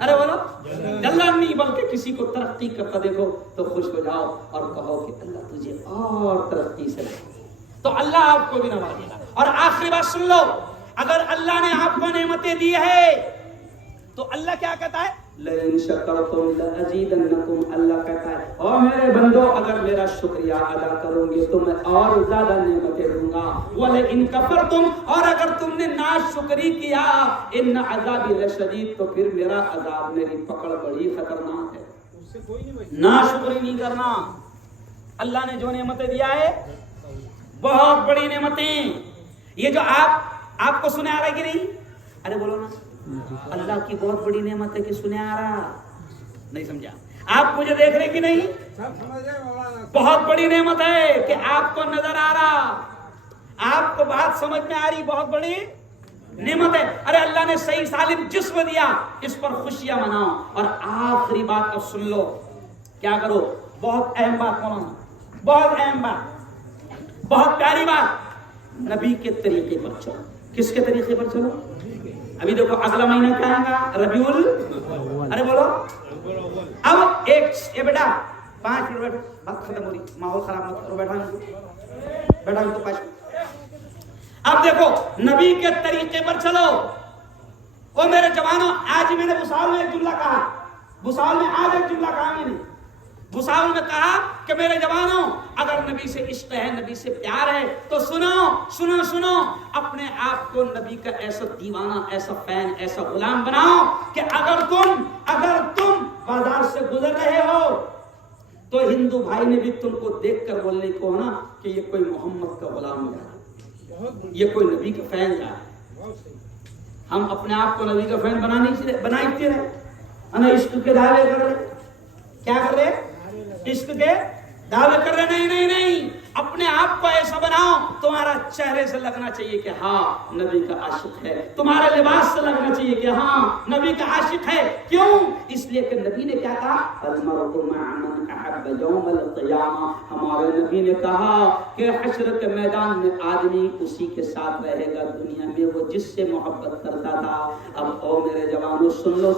ارے بولو جلن نہیں، بلکہ کسی کو ترقی کرتا دیکھو تو خوش ہو جاؤ اور کہو کہ اللہ تجھے اور ترقی سے لائے، تو اللہ آپ کو بھی نوازے گا۔ اور آخری بات سن لو، اگر اللہ نے آپ کو نعمتیں دی ہے تو اللہ کیا کہتا ہے؟ لئن شکرتم لازیدنکم، اللہ کہتا ہے اور میرے بندو اگر میرا شکریہ ادا کرو گے تو میں اور زیادہ نعمتیں دوں گا، ولئن کفرتم، اور اگر تم نے ناشکری کیا، ان عذابی لشدید، تو پھر میرا عذاب، میری پکڑ بڑی خطرناک ہے۔ ناشکری نہیں کرنا، اللہ نے جو نعمتیں دیا ہے بہت بڑی نعمتیں، یہ جو آپ کو سنے آ رہا ہے کہ نہیں؟ ارے بولو نا، اللہ کی بہت بڑی نعمت ہے کہ سنے آ رہا نہیں؟ سمجھا؟ آپ مجھے دیکھ رہے کہ نہیں؟ بہت بڑی نعمت ہے کہ آپ کو نظر آ رہا، آپ کو بات سمجھ میں آ رہی، بہت بڑی نعمت ہے۔ ارے اللہ نے صحیح سالم جسم دیا، اس پر خوشیاں مناؤ۔ اور آخری بات اب سن لو، کیا کرو؟ بہت اہم بات مولانا، بہت اہم بات، بہت پیاری بات، نبی کے طریقے پر چلو۔ کس کے طریقے پر چلو؟ ابھی دیکھو اگلا مہینہ کیا آئے گا؟ ربیع الاول، ارے بولو اب ایک بیٹا 5 منٹ بیٹھو، بات ختم ہو رہی، ماحول خراب مت کرو، بیٹھا ہوں تو 5 منٹ۔ اب دیکھو نبی کے طریقے پر چلو۔ او میرے جوانوں، آج میں نے بھساول میں ایک جملہ کہا، بھساول میں آج ایک جملہ کہا میں نے، بھساول میں کہا کہ میرے جوانوں اگر نبی سے عشق ہے، نبی سے پیار ہے تو سنو سنو سنو، اپنے آپ کو نبی کا ایسا دیوانہ، ایسا فین، ایسا غلام بناؤ کہ اگر تم بازار سے گزر رہے ہو تو ہندو بھائی نے بھی تم کو دیکھ کر بولنے کو نا کہ یہ کوئی محمد کا غلام جا رہا ہے، یہ کوئی نبی کا فین جا رہا ہے۔ ہم اپنے آپ کو نبی کا فین بنائے رہے، عشق کے دعوے کر رہے، کیا کر رہے؟ عشق کے دعوے کر رہے، نہیں، اپنے آپ کو ایسا بناؤ تمہارا چہرے سے لگنا چاہیے کہ ہاں نبی کا عاشق ہے، تمہارے لباس سے لگنا چاہیے کہ ہاں نبی کا عاشق ہے۔ کیوں؟ اس لیے کہ نبی نے کیا کہا؟ المرء مع من احب یوم القیامہ، ہمارے نبی نے کہا کہ حشر کے میدان میں آدمی اسی کے ساتھ رہے گا دنیا میں وہ جس سے محبت کرتا تھا۔ اب او میرے جوانوں سن لو،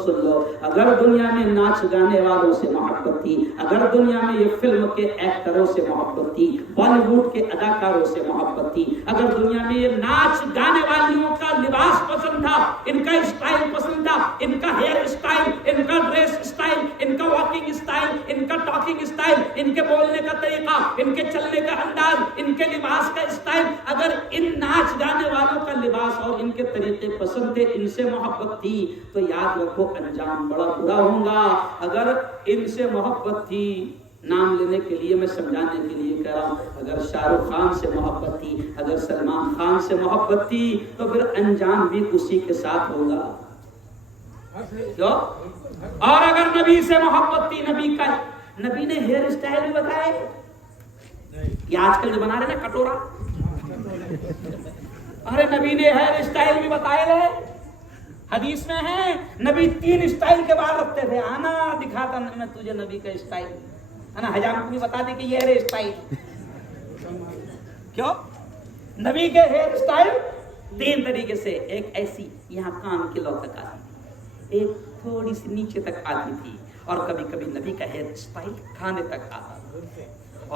اگر دنیا میں ناچ گانے والوں سے محبت تھی، اگر دنیا میں یہ فلم کے ایکٹروں سے محبت تھی، بالی ووڈ کے اداکاروں سے محبت تھی، اگر دنیا میں یہ ناچ گانے والیوں کا لباس پسند تھا، ان کا اسٹائل پسند تھا، ان کا ہیئر اسٹائل، ان کا ڈریس اسٹائل، ان کا واکنگ اسٹائل، ان کا ٹاکنگ اسٹائل، ان کے بولنے کا طریقہ، ان کے چلنے کا انداز، ان کے لباس کا اسٹائل، اگر ان ناچ گانے والوں کا لباس اور ان کے طریقے پسند تھے، ان سے محبت تھی، تو یاد رکھو انجام بڑا برا ہوگا۔ اگر ان سے محبت تھی، نام لینے کے لیے میں سمجھانے کے لیے کہہ رہا ہوں، اگر شاہ رخ خان سے محبت تھی، اگر سلمان خان سے محبت تھی، تو پھر انجام بھی اسی کے ساتھ ہوگا۔ کیوں؟ اور اگر نبی سے محبت تھی، نبی نے ہیئر اسٹائل بھی بتائے، یہ آج کل جو بنا رہے نا کٹورا، ارے نبی نے ہیئر اسٹائل بھی بتائے رہے، حدیث میں ہے نبی 3 اسٹائل کے بال رکھتے تھے، آنا دکھاتا میں تجھے نبی کا اسٹائل، ہے نا؟ حجام کو بھی بتا دے کہ یہ ہے اسٹائل۔ کیوں؟ نبی کے ہیئر اسٹائل 3 طریقے سے، ایک ایسی یہاں کان کے لو تک آتی تھی، ایک تھوڑی سی نیچے تک آتی تھی، اور کبھی کبھی نبی کا ہیئر اسٹائل کھانے تک آتا تھا،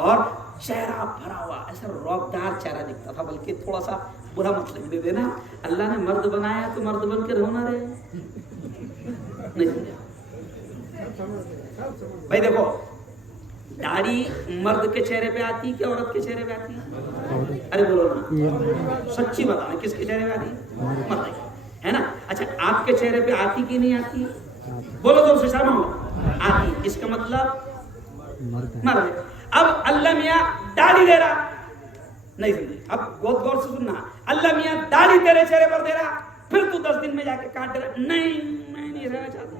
اور چہرہ بھرا ہوا ایسا روبدار چہرہ دکھتا تھا، بلکہ تھوڑا سا برا مطلب دے دینا، اللہ نے مرد بنایا تو مرد بن کے رونا رہے نہیں سمجھا بھائی؟ دیکھو داڑھی مرد کے چہرے پہ آتی کہ عورت کے چہرے پہ آتی ہے؟ ارے بولو نا، سچی بتانا، کس کے چہرے پہ آتی ہے؟ مرد ہے نا؟ اچھا آپ کے چہرے پہ آتی کہ نہیں آتی؟ بولو تو شرم ہو، آتی، اس کا مطلب مرد ہے۔ اب اللہ میاں داڑھی دے رہا، نہیں سمجھے؟ اب بہت غور سے سننا، اللہ میاں داڑھی تیرے چہرے پر دے رہا، پھر تو 10 دن میں جا کے کاٹ دے رہا، نہیں میں نہیں رہنا چاہتا،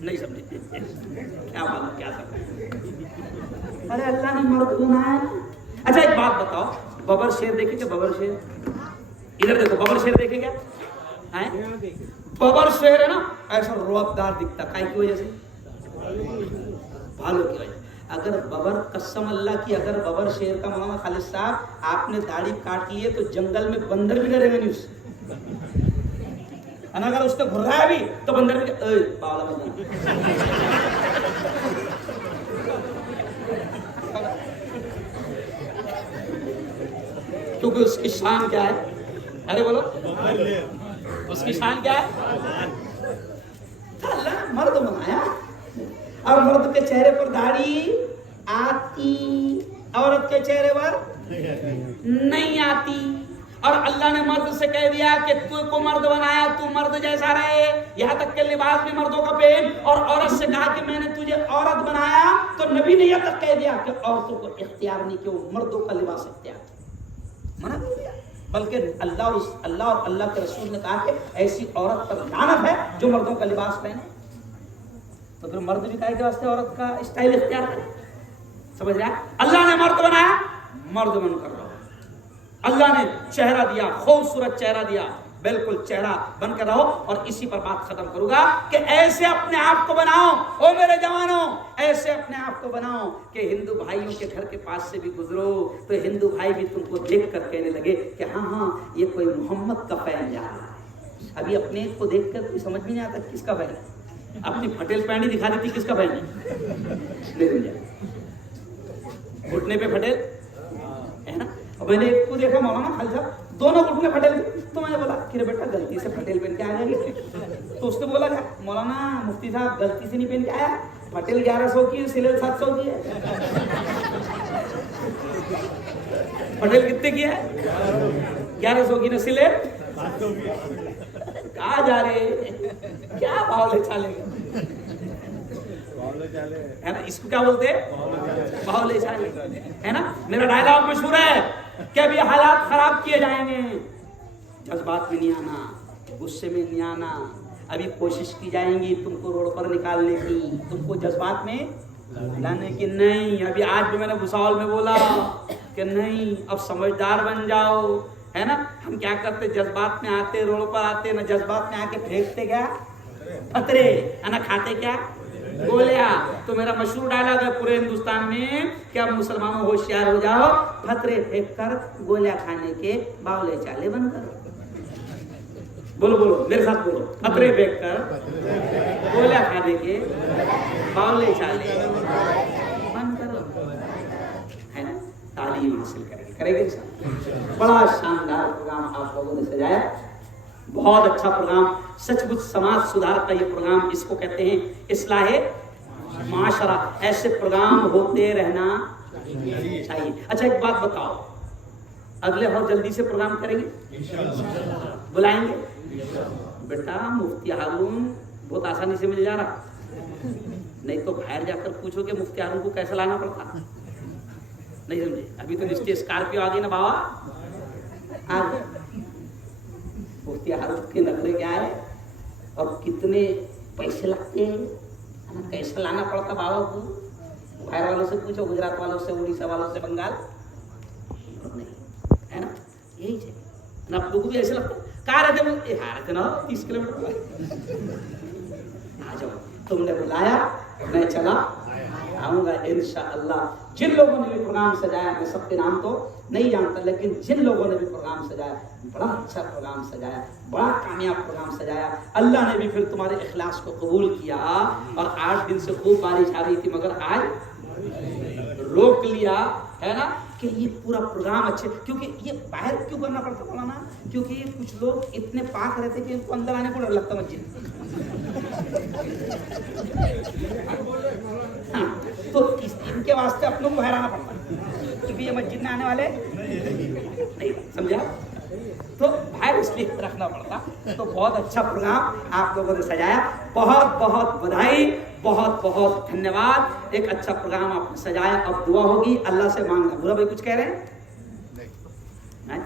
نہیں سمجھے؟ کیا معلوم کیا سمجھے؟ ارے اللہ نے مرد بنایا۔ اچھا ایک بات بتاؤ، ببر شیر دیکھے کیا؟ ببر شیر ادھر دیکھو، ببر شیر دیکھے کیا؟ ببر شیر ہے نا ایسا روبدار دکھتا، کائی کی وجہ سے؟ بھالوں کی وجہ۔ اگر ببر، قسم اللہ کی، اگر ببر شیر کا مولانا خالد صاحب آپ نے داڑھی کاٹ لی ہے تو جنگل میں بندر بھی ڈرے گا نہیں اس سے، اگر اس نے گھرایا بھی تو بندر بھی باولا بندر کیونکہ اس کی شان کیا ہے؟ ارے بولو اس کی شان کیا ہے؟ اللہ مرد بنایا اور مرد کے چہرے پر داڑھی آتی، عورت کے چہرے پر نہیں آتی، اور اللہ نے مرد سے کہہ دیا کہ تو کو مرد بنایا، تو مرد جیسا رہے، یہاں تک کہ لباس بھی مردوں کا پہن، اور عورت سے کہا کہ میں نے تجھے عورت بنایا، تو نبی نے یہ تک کہہ دیا کہ عورتوں کو اختیار نہیں کہ وہ مردوں کا لباس اختیار منع کر دیا، بلکہ اللہ اور اللہ کے رسول نے کہا کہ ایسی عورت پر لعنت ہے جو مردوں کا لباس پہنے۔ تو پھر مرد بھی کہے کہ واسطے عورت کا اسٹائل اختیار کرے، سمجھ رہا ہے؟ اللہ نے مرد بنایا، مرد بن کر رہو، اللہ نے چہرہ دیا، خوبصورت چہرہ دیا، بالکل چہرہ بن کر رہو، اور اسی پر بات ختم کروں گا کہ ایسے اپنے آپ کو بناؤ، او میرے جوانوں، ایسے اپنے آپ کو بناؤ کہ ہندو بھائیوں کے گھر کے پاس سے بھی گزرو تو ہندو بھائی بھی تم کو دیکھ کر کہنے لگے کہ ہاں یہ کوئی محمد کا فین جا رہا ہے۔ ابھی اپنے کو دیکھ کر کوئی سمجھ بھی نہیں آتا کس کا فین ہے، اپنی پھٹیل پینٹ دکھا دیتی کس کا فین ہے، گھٹنے پہ پھٹیل ہے نا۔ اور میں نے ایک کو دیکھا مولانا خالد صاحب دونوں گھٹنے پھٹیل، تو میں نے بولا کہ بیٹا غلطی سے پھٹیل پہن کے آ گئے، تو اس نے بولا کیا مولانا مفتی صاحب غلطی سے نہیں پہن کے آیا، پھٹیل 1100 کی سلیل 700 کی ہے، پھٹیل کتنے کی ہے 1100 کی، سلیل کہاں جا رہے کیا باولے چالے ہے نا، اس کو کیا بولتے ہیں باولے چالے ہے نا۔ میرا ڈائلاگ مشہور ہے کہ ابھی حالات خراب کیے جائیں گے، جذبات میں نہیں آنا، غصے میں نہیں آنا، ابھی کوشش کی جائیں گی تم کو روڈ پر نکالنے کی، تم کو جذبات میں لانے کی نہیں۔ ابھی آج بھی میں نے بھساول میں بولا کہ نہیں، اب سمجھدار بن جاؤ، ہے نا۔ ہم کیا کرتے، جذبات میں آتے، روڈ پر آتے نا، جذبات میں آ کے پھینکتے کیا پتھرے، ہے نا، کھاتے کیا گولیاں۔ تو میرا مشہور ڈائلاگ ہے پورے ہندوستان میں کہ اب مسلمانوں ہوشیار ہو جاؤ، پتھرے پھینک کر گولیاں کھانے کے باولے چالے بن کر، بولو بولو میرے ساتھ بولو، پتھرے پھینک کر گولیاں کھانے کے باولے چالے بن کر، ہے نا۔ تعلیم حاصل کرے گے بڑا شاندار پروگرام آپ لوگوں نے سجایا، بہت اچھا پروگرام، سچ مچ سماج سدھار کا یہ پروگرام، اس کو کہتے ہیں اصلاح معاشرہ۔ ایسے پروگرام ہوتے رہنا چاہیے۔ اچھا ایک بات بتاؤ، اگلے بہت جلدی سے پروگرام کریں گے، بلائیں گے بیٹا؟ مفتی ہارون بہت آسانی سے مل جا رہا، نہیں تو باہر جا کر پوچھو کہ مفتی ہارون کو کیسا لانا پڑتا، نہیں سمجھے؟ ابھی تو رشتے اسکارپیو آ گئی نا بابا، آ گئے مفتی ہارون کے نخرے کیا ہے اور کتنے پیسے لگتے ہیں، کیسے لانا پڑتا بابا کو؟ باہر والوں سے پوچھو، گجرات والوں سے، اڑیسہ والوں سے، بنگال نہیں، ہے نا، یہی ہے نا۔ آپ لوگوں کو بھی ایسے لگتا ہے کہاں رہتے بولتے رہتے نا 30 کلومیٹر، آ جاؤ، تم نے بلایا میں چلا آؤں گا انشاءاللہ۔ جن لوگوں نے بھی پروگرام سجایا، میں سب کے نام تو نہیں جانتا، لیکن جن لوگوں نے بھی پروگرام سجایا، بڑا اچھا پروگرام سجایا، بڑا کامیاب پروگرام سجایا، اللہ نے بھی پھر تمہارے اخلاص کو قبول کیا، اور 8 دن سے خوب بارش آ رہی تھی مگر آج روک لیا، ہے نا، کہ یہ پورا پروگرام اچھے، کیونکہ یہ باہر کیوں کرنا پڑتا مولانا؟ کیونکہ یہ کچھ لوگ اتنے پاک رہتے کہ ان کو اندر آنے کو ڈر لگتا مسجد، تو ان کے واسطے اپنوں کو باہر آنا پڑتا کیونکہ یہ مسجد میں آنے والے نہیں، سمجھا؟ تو باہر اس لیے رکھنا پڑتا۔ تو بہت اچھا پروگرام آپ لوگوں نے سجایا، بہت بہت بدھائی، بہت بہت دھنیہ واد۔ ایک اچھا پروگرام آپ نے سجایا، اب دعا ہوگی، اللہ سے مانگنا۔ برا بھائی کچھ کہہ رہے ہیں؟